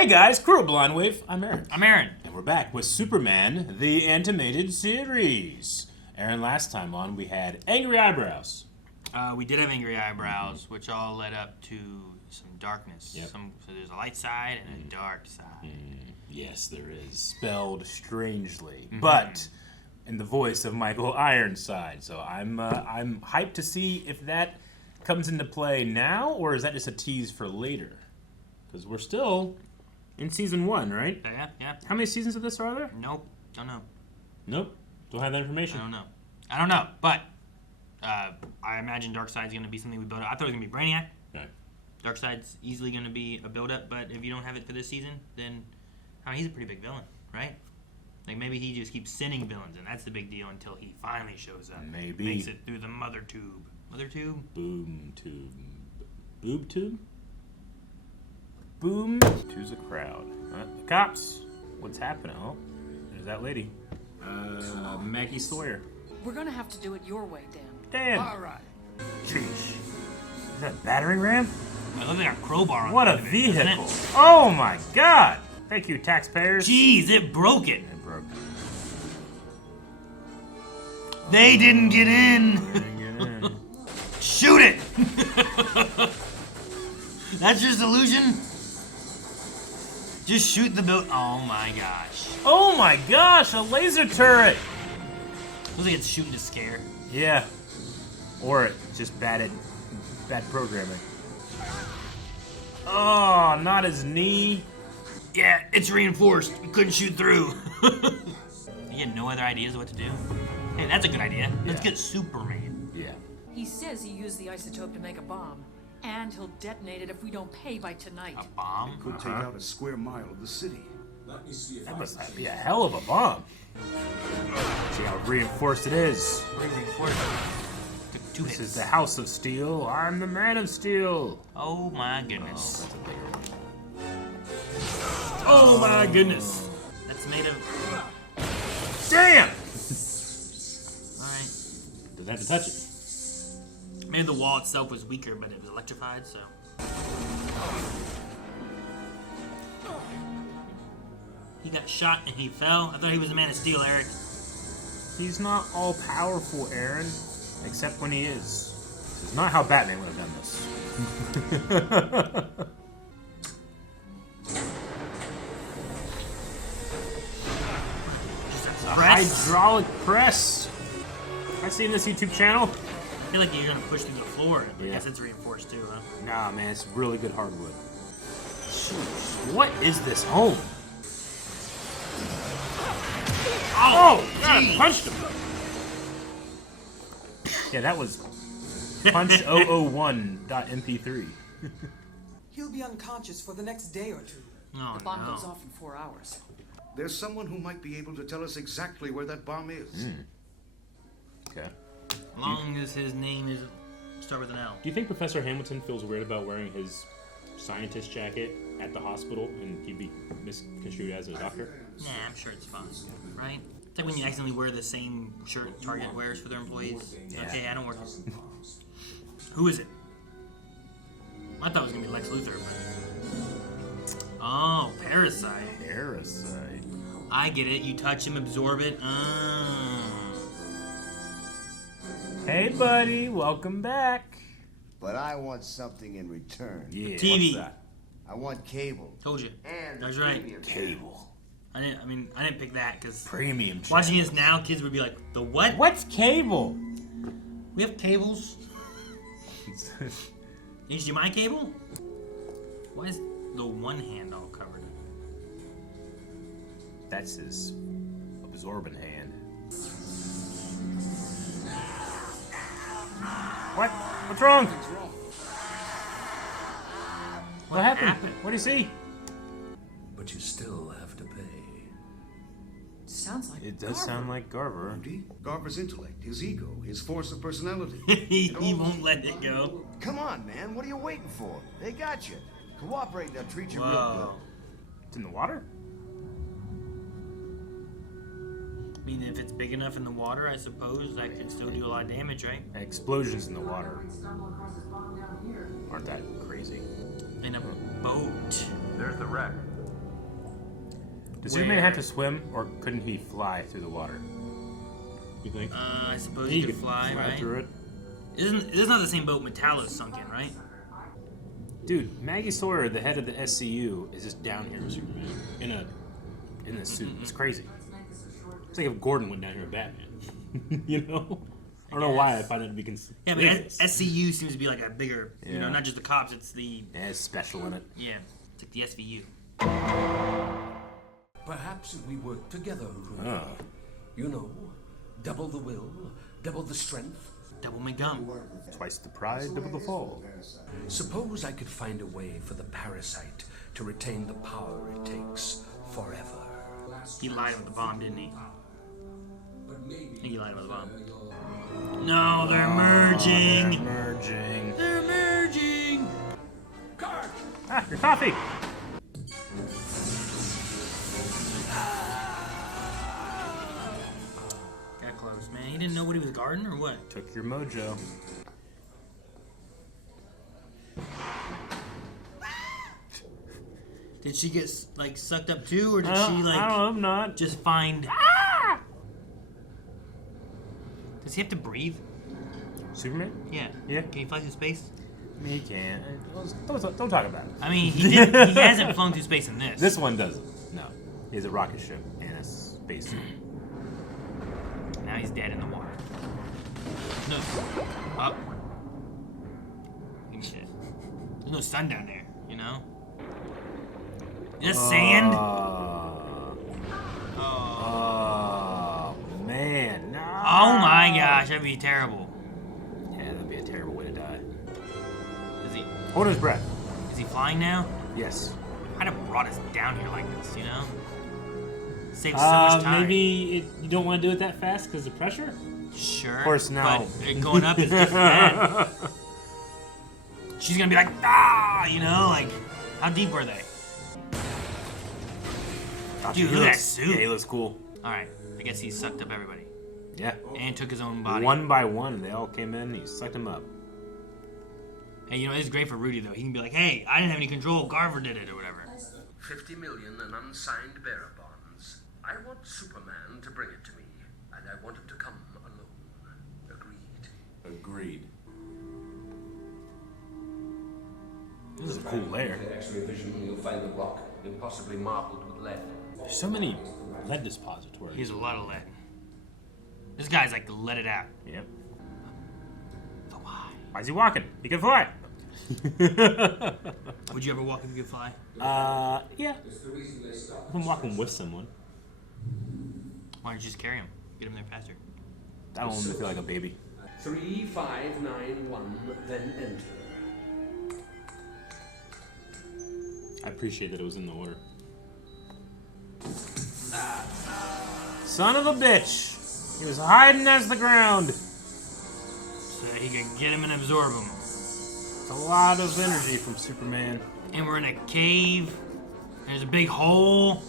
Hey guys, Crew of Blonde Wave. I'm Aaron. I'm Aaron. And we're back with Superman, the animated series. Aaron, last time on we had Angry Eyebrows. We did have angry eyebrows, which all led up to some darkness. Yep. So there's a light side and a dark side. Yes, there is. Spelled strangely, but in the voice of Michael Ironside. So I'm hyped to see if that comes into play now, or is that just a tease for later? Because we're still in season 1, right? Yeah. How many seasons of this are there? Nope. Don't know. Nope. Don't have that information. I don't know. But I imagine Darkseid's going to be something we build up. I thought it was going to be Brainiac. Right. Darkseid's easily going to be a build-up, but if you don't have it for this season, then he's a pretty big villain, right? Like maybe he just keeps sending villains, and that's the big deal until he finally shows up. Maybe. Makes it through the mother tube. Mother tube? Boom tube. Boob tube? Boom to the crowd. The cops. What's happening? Oh, there's that lady. Maggie Sawyer. We're gonna have to do it your way, Dan. Dan. All right. Sheesh. Is that a battering ram? It looks like a crowbar on What the a end of it, doesn't vehicle. it? Oh my god. Thank you, taxpayers. Jeez, it broke it. It broke. They didn't get in. Get in. Shoot it. That's your solution? Just shoot the boat. Oh my gosh. Oh my gosh, a laser turret. Looks like it's shooting to scare. Yeah. Or it's just bad programming. Oh, not his knee. Yeah, it's reinforced. We couldn't shoot through. You had no other ideas what to do? Hey, that's a good idea. Let's get Superman. Yeah. He says he used the isotope to make a bomb, and he'll detonate it if we don't pay by tonight. A bomb? Could take out a square mile of the city. That must be a hell of a bomb. See how reinforced it is. Pretty reinforced. Took 2 hits. This is the House of Steel. I'm the Man of Steel. Oh my goodness. That's a bigger one. Oh my goodness. That's made of... Damn! Alright. Doesn't have to touch it. Maybe the wall itself was weaker, but it was electrified, so... He got shot and he fell. I thought he was a Man of Steel, Eric. He's not all powerful, Aaron. Except when he is. This is not how Batman would have done this. Just a A press. hydraulic press. I've seen this YouTube channel. I feel like you're gonna push through the floor. I Yeah. guess it's reinforced too, huh? Nah, man, it's really good hardwood. Jeez, what is this home? Oh, God, I punched him. Yeah, that was punch001.mp3. He'll be unconscious for the next day or two. Oh, The bomb no. goes off in 4 hours. There's someone who might be able to tell us exactly where that bomb is. Okay. As long as his name is start with an L. Do you think Professor Hamilton feels weird about wearing his scientist jacket at the hospital and he'd be misconstrued as a doctor? Nah, I'm sure it's fine, right? It's like when you accidentally wear the same shirt Target wears for their employees. Yeah. Okay, I don't work. Who is it? I thought it was gonna be Lex Luthor, but oh, Parasite. Parasite. I get it. You touch him, absorb it. Hey, buddy, welcome back. But I want something in return. Yeah. TV. What's that? I want cable. Told you. And That's right. premium Cable. I didn't pick that because Premium. watching this now, kids would be like, "The what? What's cable? We have cables? HDMI cable? Why is the one hand all covered? That's his absorbent hand. What? What's wrong? What happened? What do you see? But you still have to pay. Sounds like It does sound like Garver. Rudy, Garver's intellect, his ego, his force of personality. He won't let it go. Come on, man. What are you waiting for? They got you. Cooperate and they'll treat you real Whoa. It's in the water? I mean, if it's big enough in the water, I suppose that could still do a lot of damage, right? Explosions in the water aren't that crazy. In a boat. There's the wreck. Does Superman have to swim, or couldn't he fly through the water? You think? I suppose he could fly, right? through it. This is not the same boat Metallo's sunk in, right? Dude, Maggie Sawyer, the head of the SCU, is just down here with Superman in a suit. It's crazy. It's like if Gordon went down here with Batman. You know? I don't know why I find it to be Yeah, but SCU seems to be like a bigger, you know, Yeah. not just the cops, it's the... Yeah, it's special in it. Yeah, it's like the SVU. Perhaps if we work together, Rudy. Oh. You know, double the will, double the strength. Double McGum. Twice the pride, double the fall. Suppose I could find a way for the parasite to retain the power it takes forever. He lied with the bomb, didn't he? I think he lied with the bomb. No, they're merging. Merging. They're merging. Ah, your coffee! Got close, man. He didn't know what he was guarding or what? Took your mojo. Did she get like sucked up too, or did she like I don't know, not. just find? Does he have to breathe? Superman? Yeah. Yeah. Can he fly through space? Me can't. Don't talk about it. I mean, he did. He hasn't flown through space in this. This one doesn't. No. He has a rocket ship and a spacesuit. Now he's dead in the water. No. Up. Give me shit. There's no sun down there, you know? Is that sand? Oh, man. No. Oh my gosh, that'd be terrible. Yeah, that'd be a terrible way to die. Is he Hold his breath. is he flying now? Yes. I'd have brought us down here like this, you know? Save so much time. Maybe you don't want to do it that fast because of pressure? Sure. Of course, no. But going up is just bad. She's gonna be like, ah, you know, like, how deep were they? Dude, look at that suit. Yeah, he looks cool. All right, I guess he sucked up everybody Yeah. and took his own body. One by one, they all came in and he sucked them up. Hey, you know, it's great for Rudy though. He can be like, hey, I didn't have any control. Garver did it or whatever. 50 million in unsigned bearer bonds. I want Superman to bring it to me, and I want him to come alone. Agreed. Agreed. This is a cool lair. X-ray vision, you'll find the rock impossibly marbled with lead. There's so many lead depositories. He's a lot of lead. This guy's like, let it out. Yep. But why? Why is he walking? He can fly. Would you ever walk if you could fly? Yeah. If I'm walking with someone. Why don't you just carry him? Get him there faster. I don't want him to feel like a baby. 3591, then enter. I appreciate that it was in the order. Son of a bitch! He was hiding as the ground. So that he could get him and absorb him. It's a lot of energy from Superman. And we're in a cave. There's a big hole.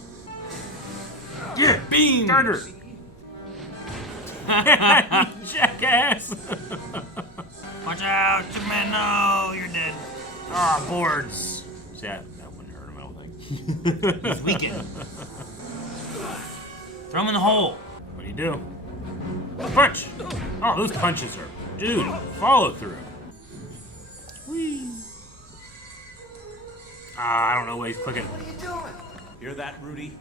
Yeah, Beam! Garver! Jackass! Watch out, Superman! No, you're dead. Ah, boards. See, that wouldn't hurt him, I don't think. He's weakened. Throw him in the hole. What do you do? Punch! Oh, those punches are... Dude, follow through. Whee! I don't know what he's clicking. What are you doing? Hear that, Rudy?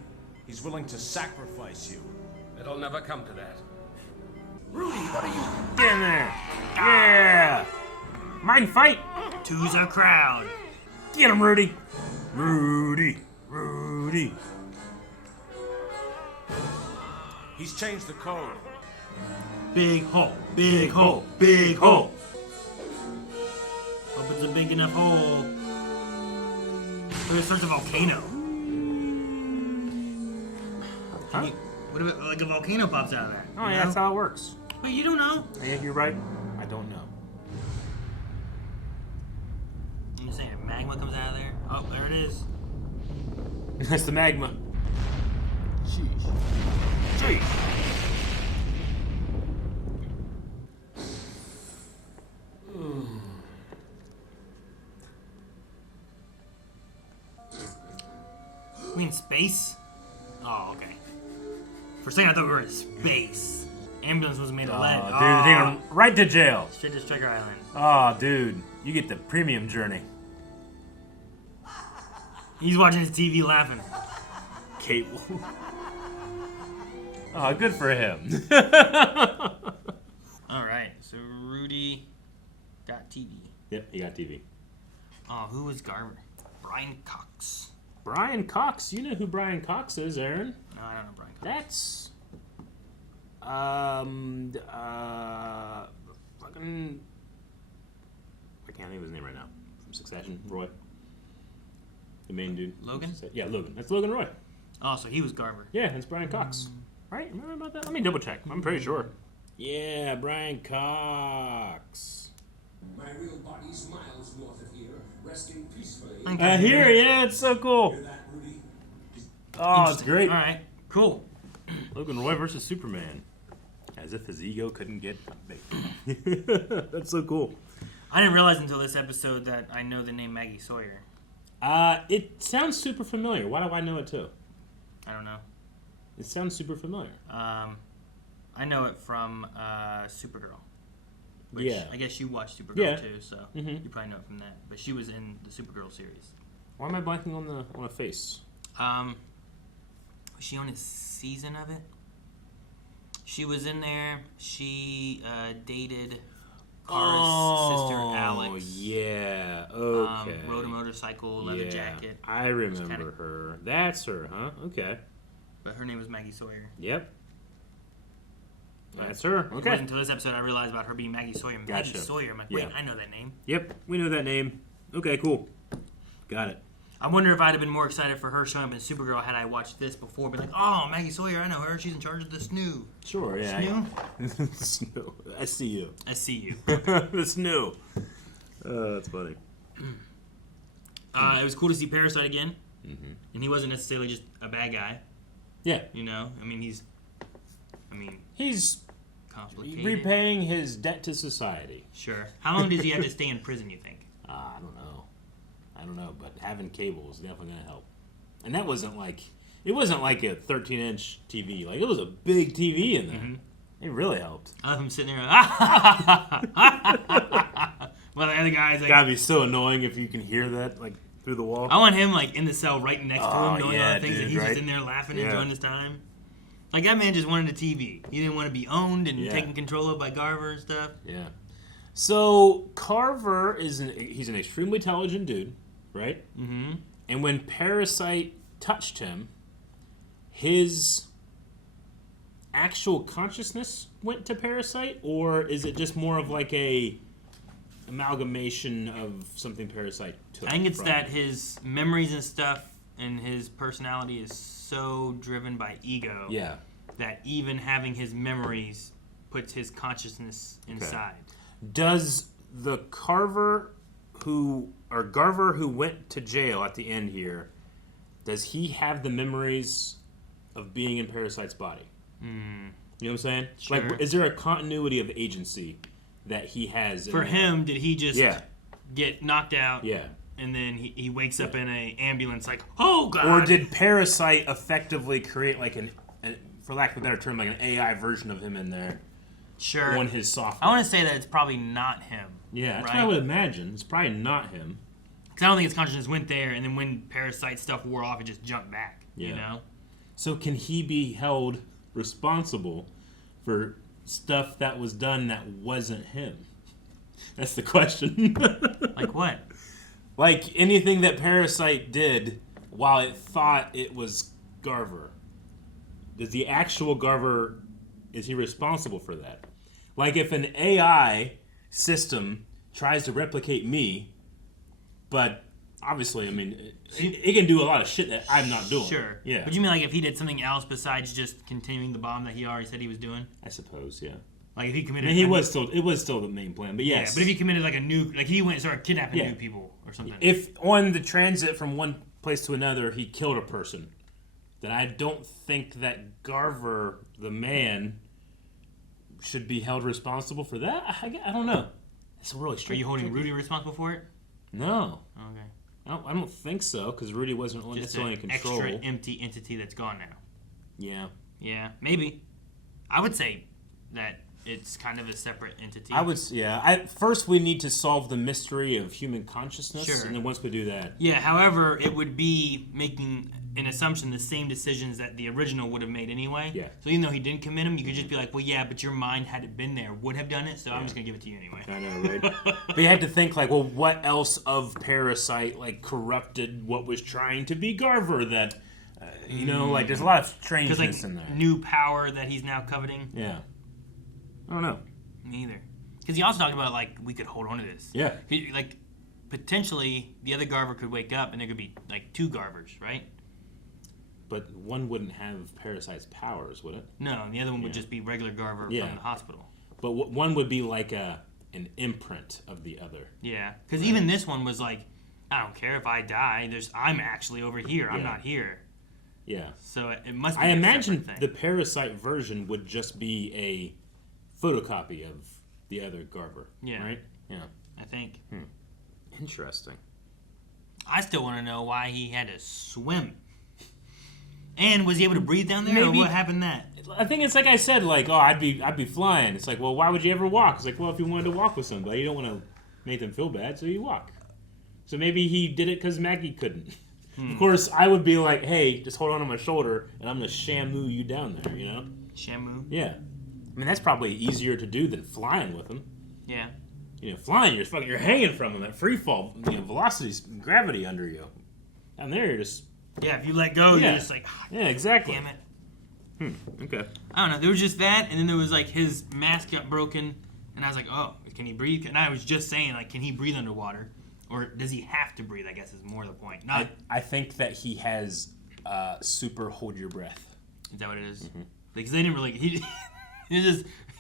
He's willing to sacrifice you. It'll never come to that. Rudy, what are you... Get in there! Yeah! Mind fight! Two's our crowd. Get him, Rudy! Rudy! Rudy! He's changed the code. Big hole, big hole, big hole. Hope it's a big enough hole. So it starts a volcano. Huh? What if it, like a volcano pops out of that? Oh, you yeah, know? that's how it works. Wait, you don't know? Yeah, you're right. I don't know. I'm just saying, if magma comes out of there. Oh, there it is. That's the magma. Sheesh. Sheesh. We in space? Oh, Oh, okay. For a second, I thought we were in space. Ambulance was made of lead. Dude, they are right to jail. Straight to Striker Island. Oh, dude, you get the premium journey. He's watching his TV laughing. Cable. Oh, good for him. All right, so Rudy got TV. Yep, he got TV. Oh, who was Garver? Brian Cox. Brian Cox. You know who Brian Cox is, Aaron? No, I don't know Brian Cox. That's fucking. I can't think of his name right now. From Succession, Roy. The main dude. Logan? Yeah, Logan. That's Logan Roy. Oh, so he was Garver. Yeah, that's Brian Cox. Right? Remember about that? Let me double check. I'm pretty sure. Yeah, Brian Cox. My real body's miles north of here, resting peacefully. Here, yeah, it's so cool. Hear that, Rudy? Oh, it's great. All right, cool. Logan Roy versus Superman. As if his ego couldn't get big. That's so cool. I didn't realize until this episode that I know the name Maggie Sawyer. It sounds super familiar. Why do I know it too? I don't know. It sounds super familiar. I know it from Supergirl. Which Yeah. I guess you watched Supergirl Yeah. too, so you probably know it from that. But she was in the Supergirl series. Why am I blanking on a face? Was she on a season of it? She was in there. She dated Kara's sister Alex. Oh, yeah. Okay. Rode a motorcycle, leather jacket. I remember her. That's her, huh? Okay. But her name was Maggie Sawyer. Yep. That's her. It Okay. wasn't until this episode I realized about her being Maggie Sawyer. Gotcha. Maggie Sawyer. I'm like, wait, Yeah. I know that name. Yep. We know that name. Okay, cool. Got it. I wonder if I'd have been more excited for her showing up in Supergirl had I watched this before. Be like, oh, Maggie Sawyer, I know her. She's in charge of the SNU. Sure, yeah. SNU? SNU. I see you. I see you. The SNU. That's funny. It was cool to see Parasite again. Mm-hmm. And he wasn't necessarily just a bad guy. Yeah. You know? I mean, he's complicated. repaying his debt to society. Sure. How long does he have to stay in prison, you think? I don't know, but having cable is definitely going to help. And that wasn't like a 13-inch TV. Like, it was a big TV in there. Mm-hmm. It really helped. I love him sitting there. Well, the other guy's like, Gotta be so annoying if you can hear that, like, through the wall. I want him like in the cell right next to him, doing all the things, dude, and he's right? just in there laughing, enjoying his time. Like, that man just wanted a TV. He didn't want to be owned and taken control of by Garver and stuff. Yeah. So Carver he's an extremely intelligent dude, right? Mm-hmm. And when Parasite touched him, his actual consciousness went to Parasite, or is it just more of like a amalgamation of something Parasite took? I think it's from that him? his memories and stuff and his personality is so driven by ego that even having his memories puts his consciousness inside. Does the Garver who went to jail at the end here, does he have the memories of being in Parasite's body? You know what I'm saying? Sure. Like, is there a continuity of agency that he has? For him, did he just get knocked out? Yeah. And then he wakes up in an ambulance like, oh, God. Or did Parasite effectively create like for lack of a better term, like an AI version of him in there? Sure. On his software. I want to say that it's probably not him. Yeah, that's right? what I would imagine. It's probably not him. Because I don't think his consciousness went there, and then when Parasite stuff wore off, it just jumped back. Yeah. You know? So can he be held responsible for stuff that was done that wasn't him? That's the question. Like what? Like anything that Parasite did while it thought it was Garver. Does the actual Garver, is he responsible for that? Like if an AI system tries to replicate me, but obviously, I mean, it can do a lot of shit that I'm not doing. Sure. Yeah. But you mean like if he did something else besides just continuing the bomb that he already said he was doing? I suppose, yeah. Like if he committed... And it was still the main plan, but yes. Yeah, but if he committed like a new... Like he went and started kidnapping new people or something. If on the transit from one place to another he killed a person, then I don't think that Garver, the man, should be held responsible for that. I don't know. It's really strange. Are you holding Rudy responsible for it? No. Okay. I don't think so, because Rudy wasn't Just necessarily an in control. extra empty entity that's gone now. Yeah. Yeah, maybe. I would say that it's kind of a separate entity. First, we need to solve the mystery of human consciousness, Sure. and then once we do that, Yeah, however, it would be making an assumption the same decisions that the original would have made anyway. Yeah. So even though he didn't commit them, you could just be like, well, yeah, but your mind, had it been there, would have done it, so I'm just going to give it to you anyway. I know, right? But you had to think, like, well, what else of Parasite, like, corrupted what was trying to be Garver that, like, there's a lot of strangeness Because, in there. new power that he's now coveting. Yeah. I don't know. Me either. Because he also talked about, like, we could hold on to this. Yeah. Like, potentially, the other Garver could wake up and there could be, like, 2 Garvers, right? But one wouldn't have Parasite's powers, would it? No, and the other one would just be regular Garver from the hospital. But one would be like an imprint of the other. Yeah, because even this one was like, I don't care if I die. I'm actually over here. I'm not here. Yeah. So it must be I a imagine separate the thing. Parasite version would just be a photocopy of the other Garver. Yeah. Right? Yeah. I think. Interesting. I still want to know why he had to swim. And was he able to breathe down there, or Maybe- what happened that? I think it's like I said, like, oh, I'd be flying. It's like, well, why would you ever walk? It's like, well, if you wanted to walk with somebody, you don't want to make them feel bad, so you walk. So maybe he did it because Maggie couldn't. Of course, I would be like, hey, just hold on to my shoulder, and I'm going to shamu you down there, you know? Shamu? Yeah. I mean, that's probably easier to do than flying with him. Yeah. Flying, you're hanging from him at free fall, velocity's gravity under you. Down there, you're just... Yeah, if you let go, you're just like, yeah, exactly. damn it. Okay. I don't know. There was just that, and then there was like his mask got broken, and I was like, oh, can he breathe? And I was just saying, like, can he breathe underwater? Or does he have to breathe, I guess is more the point. I think that he has super hold your breath. Is that what it is? Because they didn't really... He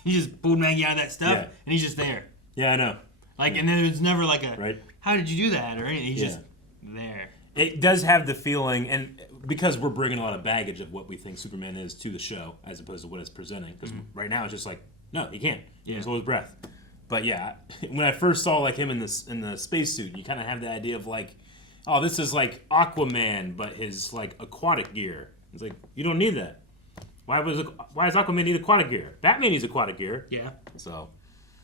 just pulled Maggie out of that stuff, and he's just there. Yeah, I know. Like, and then it's never like a, right. How did you do that? Or anything. He's just there. It does have the feeling, and because we're bringing a lot of baggage of what we think Superman is to the show, as opposed to what it's presenting, because right now it's just like, no, he can't. He can hold his breath. But yeah, when I first saw like him in the spacesuit, you kind of have the idea of like, oh, this is like Aquaman, but his like aquatic gear. It's like, you don't need that. Why does Aquaman need aquatic gear? Batman needs aquatic gear. Yeah. So,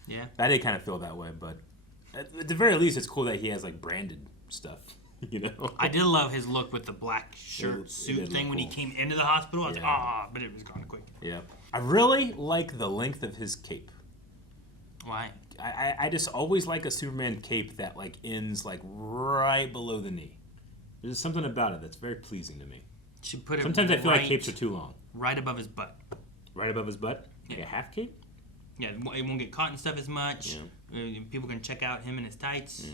yeah, I did kind of feel that way, but at the very least, it's cool that he has like branded stuff. You know, I did love his look with the black shirt suit thing when he came into the hospital. I was like, but it was gone quick. Yeah, I really like the length of his cape. Why? I just always like a Superman cape that like ends like right below the knee. There's something about it that's very pleasing to me. Should put it. Sometimes I feel like capes are too long. Right above his butt. Right above his butt? Like a half cape? Yeah, it won't get caught in stuff as much. Yeah. People can check out him in his tights.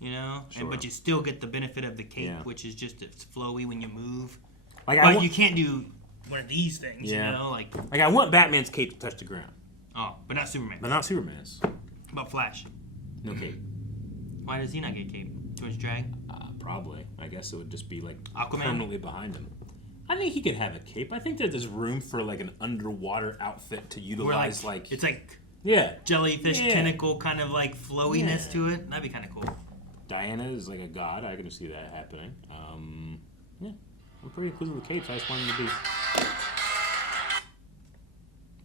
You know, but you still get the benefit of the cape, which is just it's flowy when you move. Like but you can't do one of these things. Yeah. You know, like I want Batman's cape to touch the ground. Oh, but not Superman. But not Superman's. But Flash. No cape. Why does he not get cape? Too much drag? Probably. I guess it would just be like Aquaman? Permanently behind him. I think he could have a cape. I think that there's room for like an underwater outfit to utilize like it's like jellyfish tentacle kind of like flowiness to it. That'd be kind of cool. Diana is like a god. I can see that happening. Yeah, I'm pretty cool with the capes. I just wanted to be.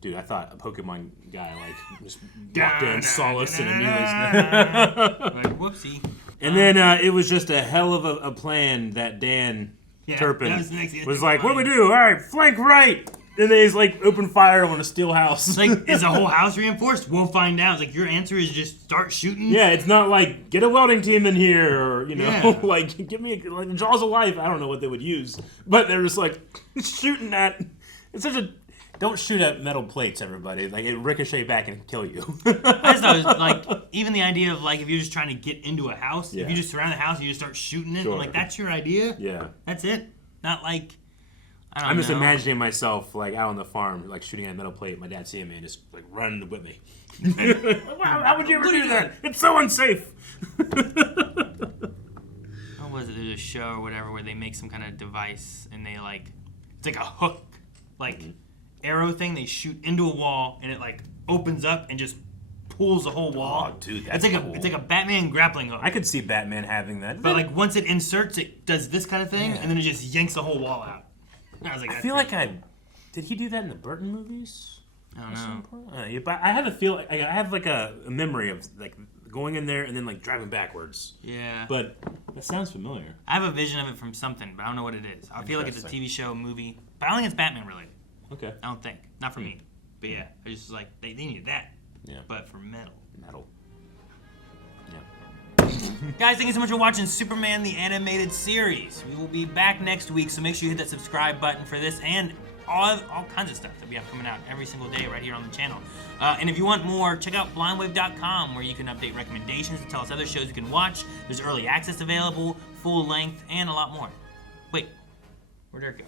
Dude, I thought a Pokemon guy like just walked in, saw us, and immediately. Like whoopsie. And then it was just a hell of a plan that Dan Turpin was like, "What do we do? All right, flank right." And then he's like, open fire on a steel house. It's like, is the whole house reinforced? We'll find out. It's like, your answer is just start shooting? Yeah, it's not like, get a welding team in here, or, you know, like, give me like Jaws of Life. I don't know what they would use. But they're just like, shooting at, it's such a, don't shoot at metal plates, everybody. Like, it ricochet back and kill you. I just thought it was, like, even the idea of, like, if you're just trying to get into a house, if you just surround the house and you just start shooting it, I'm like, that's your idea? Yeah. That's it? Not like... I'm just imagining myself like out on the farm, like shooting at a metal plate. My dad seeing me and just like running with me. How would you ever do that? It's so unsafe. What was it? There's a show or whatever where they make some kind of device and they like it's like a hook, like arrow thing. They shoot into a wall and it like opens up and just pulls the whole wall. Oh, dude, that's it's like cool. it's like a Batman grappling hook. I could see Batman having that. But like once it inserts, it does this kind of thing and then it just yanks the whole wall out. I was like, I feel like I'd Did he do that in the Burton movies? I don't know. Yeah, but I have a feel. I have like a memory of like going in there and then like driving backwards. Yeah. But that sounds familiar. I have a vision of it from something, but I don't know what it is. I feel like it's a TV show, movie, but I don't think it's Batman related. Okay. I don't think. Not for me. But yeah, I just like they needed that. Yeah. But for metal. Metal. Guys, thank you so much for watching Superman the Animated Series. We will be back next week, so make sure you hit that subscribe button for this and all kinds of stuff that we have coming out every single day right here on the channel. And if you want more, check out blindwave.com where you can update recommendations and tell us other shows you can watch. There's early access available, full length, and a lot more. Wait, where'd Eric go?